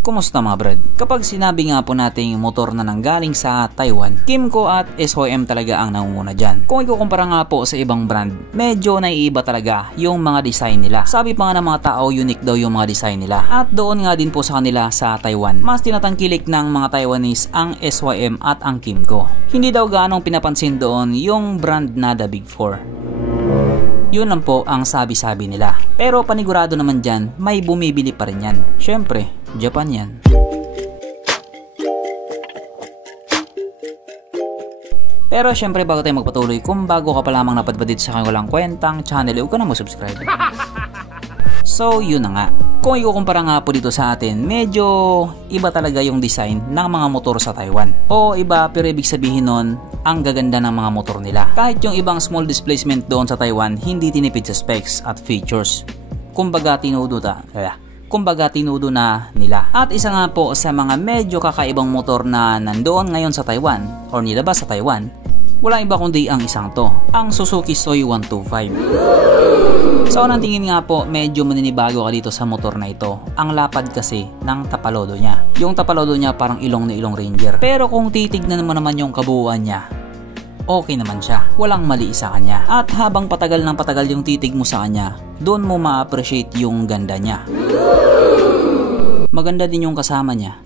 Kumusta mga brad? Kapag sinabi nga po nating motor na nanggaling sa Taiwan, Kymco at SOM talaga ang nangunguna dyan. Kung ikukumpara nga po sa ibang brand, medyo naiiba talaga yung mga design nila. Sabi pa nga ng mga tao, unique daw yung mga design nila. At doon nga din po sa kanila sa Taiwan, mas tinatangkilik ng mga Taiwanese ang SOM at ang Kymco. Hindi daw ganong pinapansin doon yung brand na The Big Four. Yun lang po ang sabi-sabi nila. Pero panigurado naman dyan, may bumibili pa rin yan. Syempre, Japan yan. Pero syempre bago tayo magpatuloy, kung bago ka pa lamang napadpad dito sa aking walang kwentang channel, huwag ka na mo-subscribe. So yun na nga. Kung ikukumpara nga po dito sa atin, medyo iba talaga yung design ng mga motor sa Taiwan. O iba, pero ibig sabihin nun, ang gaganda ng mga motor nila. Kahit yung ibang small displacement doon sa Taiwan, hindi tinipid sa specs at features. Kumbaga tinudo na nila. At isa nga po sa mga medyo kakaibang motor na nandoon ngayon sa Taiwan or nilabas sa Taiwan, wala iba kundi ang isang to, ang Suzuki Soi 125. So anong tingin nga po, medyo maninibago ka dito sa motor na ito. Ang lapad kasi ng tapalodo niya. Yung tapalodo niya parang ilong na ilong Ranger. Pero kung titignan mo naman yung kabuuan niya, okay naman siya. Walang mali sa kanya. At habang patagal ng patagal yung titig mo sa kanya, doon mo ma-appreciate yung ganda niya. Maganda din yung kasama niya.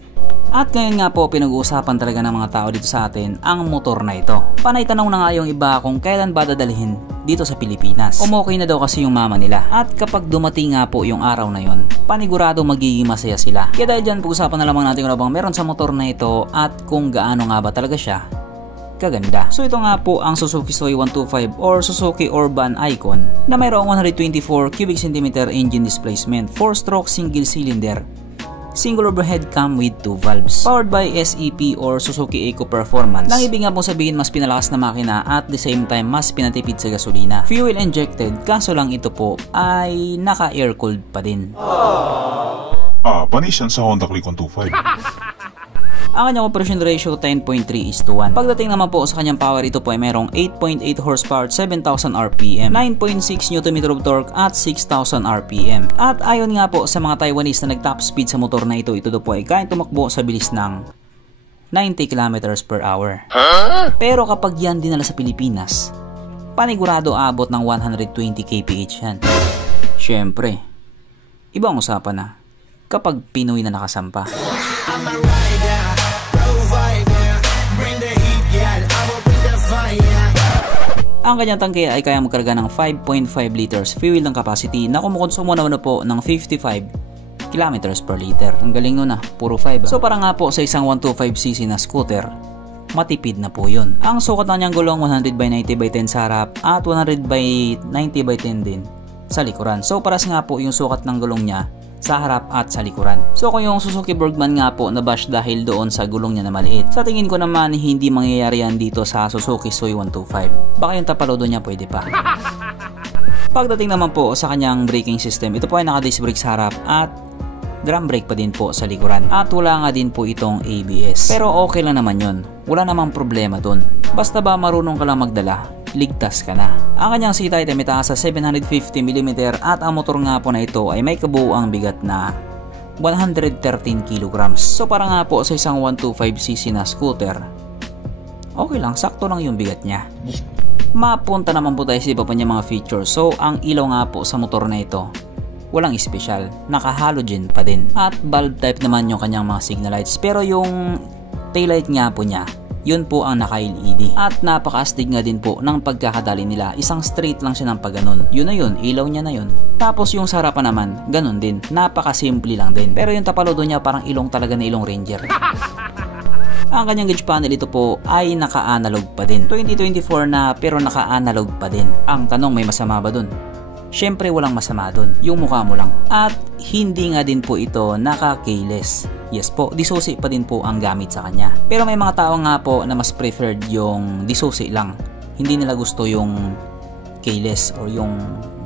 At ngayon nga po, pinag-uusapan talaga ng mga tao dito sa atin ang motor na ito. Panay tanong na nga yung iba kung kailan ba dadalhin dito sa Pilipinas. Umokay na daw kasi yung mama nila. At kapag dumating nga po yung araw na yon, panigurado magiging masaya sila. Kaya dahil dyan, pag-usapan na lamang natin kung ano bang meron sa motor na ito at kung gaano nga ba talaga siya kaganda. So ito nga po ang Suzuki Soi 125 or Suzuki Urban Icon na mayroong 124 cubic centimeter engine displacement, 4-stroke single cylinder, single overhead cam with 2 valves, powered by SEP or Suzuki Eco Performance. Nang ibig nga po sabihin, mas pinalakas na makina at the same time mas pinatipid sa gasolina. Fuel injected, kaso lang ito po ay naka-air cooled pa din. Panis yan sa Honda Click 125. Ang kanyang compression ratio 10.3:1. Pagdating naman po sa kanyang power, ito po ay mayroong 8.8 horsepower at 7,000 RPM, 9.6 Nm of torque at 6,000 RPM. At ayon nga po sa mga Taiwanese na nag-top speed sa motor na ito po ay kayang tumakbo sa bilis ng 90 km/h. Pero kapag yan dinala sa Pilipinas, panigurado abot ng 120 kph yan. Syempre, ibang usapan na kapag Pinoy na nakasampa. Ang kanyang tangke ay kaya magkarga ng 5.5 liters fuel ng capacity na kumukonsumo naman po ng 55 km/liter. Ang galing nun puro 5. So para nga po sa isang 125cc na scooter, matipid na po yun. Ang sukat ng niyang gulong 100/90/10 sa harap at 100/90/10 din sa likuran. So paras nga po yung sukat ng gulong niya sa harap at sa likuran. So kung yung Suzuki Bergman nga po nabash dahil doon sa gulong niya na maliit, sa tingin ko naman hindi mangyayari yan dito sa Suzuki Soi 125. Baka yung tapalodo niya pwede pa. Pagdating naman po sa kanyang braking system, ito po ay naka-disc brake sa harap at drum brake pa din po sa likuran. At wala nga din po itong ABS. Pero okay lang naman yun. Wala namang problema dun. Basta ba marunong ka lang magdala, ligtas ka na. Ang kanyang seat height ay may taas sa 750mm at ang motor nga po na ito ay may kabuuang bigat na 113 kg. So para nga po sa isang 125cc na scooter, okay lang, sakto lang yung bigat niya. Mapunta naman po tayo sa iba pa niya mga features. So ang ilaw nga po sa motor na ito, walang espesyal, naka-halogen pa din. At bulb type naman yung kanyang mga signal lights. Pero yung taillight nga po niya, yun po ang naka-LED. At napaka-astig nga din po ng pagkakadali nila. Isang straight lang siya ng pagganon. Yun na yun, ilaw niya na yun. Tapos yung sa harapan naman, ganun din. Napaka-simple lang din. Pero yung tapalodo niya parang ilong talaga na ilong Ranger. Ang kanyang gauge panel ito po ay naka-analog pa din. 2024 na pero naka-analog pa din. Ang tanong, may masama ba dun? Syempre walang masama dun, yung mukha mo lang. At hindi nga din po ito naka-keyless. Yes po, disusi pa din po ang gamit sa kanya. Pero may mga tao nga po na mas preferred yung disusi lang. Hindi nila gusto yung keyless or yung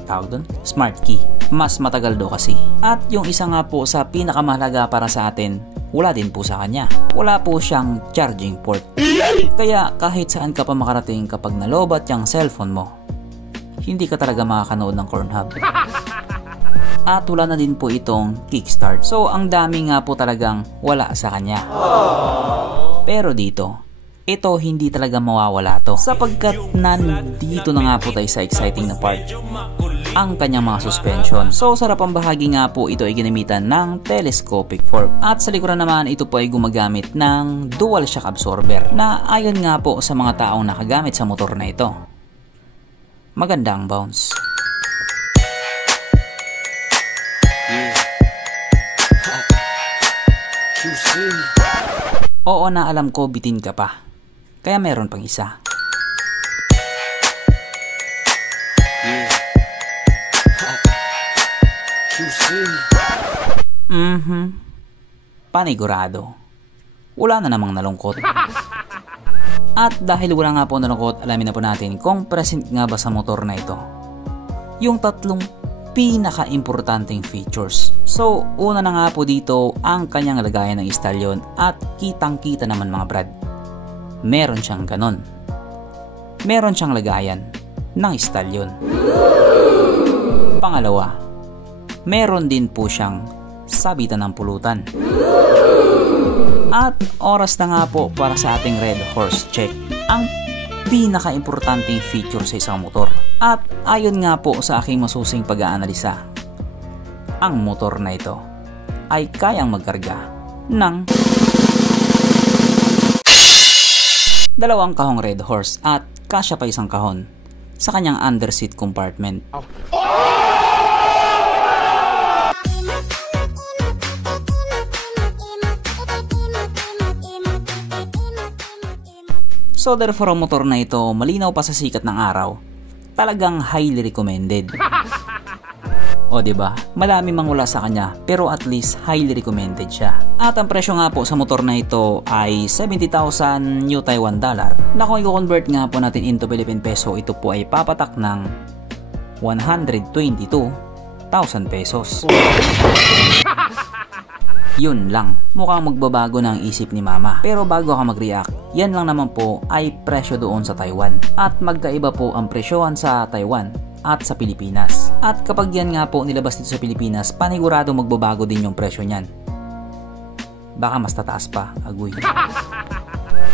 tawag dun, smart key. Mas matagal daw kasi. At yung isa nga po sa pinakamahalaga para sa atin, wala din po sa kanya. Wala po siyang charging port. Kaya kahit saan ka pa makarating kapag nalobat yung cellphone mo, hindi ka talaga makakanood ng Pornhub. at wala na din po itong kickstart. So ang dami nga po talagang wala sa kanya. Pero dito, ito hindi talaga mawawala to, sapagkat nandito na nga po tayo sa exciting na part, ang kanyang mga suspension. So sa harapang bahagi nga po ito ay ginamitan ng telescopic fork, at sa likuran naman ito po ay gumagamit ng dual shock absorber na ayon nga po sa mga taong nakagamit sa motor na ito. Maganda ang bounce. Oo, na alam ko bitin ka pa, kaya meron pang isa. Panigurado. Wala na namang nalungkot. At dahil wala nga po nalungkot, alamin na po natin kung present nga ba sa motor na ito yung tatlong pinaka-importanting features. So, una na nga po dito ang kanyang lagayan ng stallion, at kitang-kita naman mga brad, meron siyang ganon. Meron siyang lagayan ng stallion. Pangalawa, meron din po siyang sabitan ng pulutan. At oras na nga po para sa ating red horse check, ang pinaka-importanting feature sa isang motor. At ayon nga po sa aking masusing pag-aanalisa, ang motor na ito ay kayang magkarga ng 2 kahong red horse, at kasya pa isang kahon sa kanyang underseat compartment. So therefore ang motor na ito, malinaw pa sa sikat ng araw, talagang highly recommended. O diba, madami mang wala sa kanya, pero at least highly recommended siya. At ang presyo nga po sa motor na ito ay 70,000 New Taiwan dollar, na kung i-convert nga po natin into Philippine peso, ito po ay papatak ng 122,000 pesos. Yun lang, mukhang magbabago ng isip ni mama. Pero bago ka mag-react, yan lang naman po ay presyo doon sa Taiwan. At magkaiba po ang presyohan sa Taiwan at sa Pilipinas. At kapag yan nga po nilabas dito sa Pilipinas, panigurado magbabago din yung presyo niyan. Baka mas tataas pa, agoy.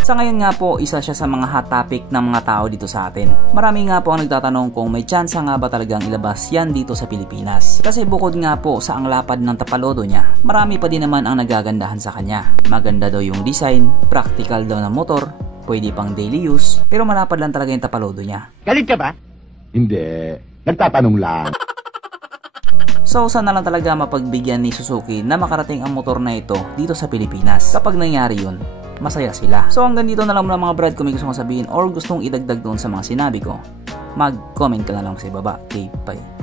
Sa ngayon nga po, isa siya sa mga hot topic ng mga tao dito sa atin. Marami nga po ang nagtatanong kung may tsansa nga ba talagang ilabas yan dito sa Pilipinas. Kasi bukod nga po sa ang lapad ng tapalodo niya, marami pa din naman ang nagagandahan sa kanya. Maganda daw yung design, practical daw na motor, pwede pang daily use, pero malapad lang talaga yung tapalodo niya. Galit ka ba? Hindi, nagtatanong lang. So sana lang talaga mapagbigyan ni Suzuki na makarating ang motor na ito dito sa Pilipinas. Kapag nangyari yun, masaya sila. So hanggang dito na lang muna mga brad. Kung may gusto mong sabihin or gustong idagdag doon sa mga sinabi ko, mag-comment ka na lang sa ibaba. Okay, bye.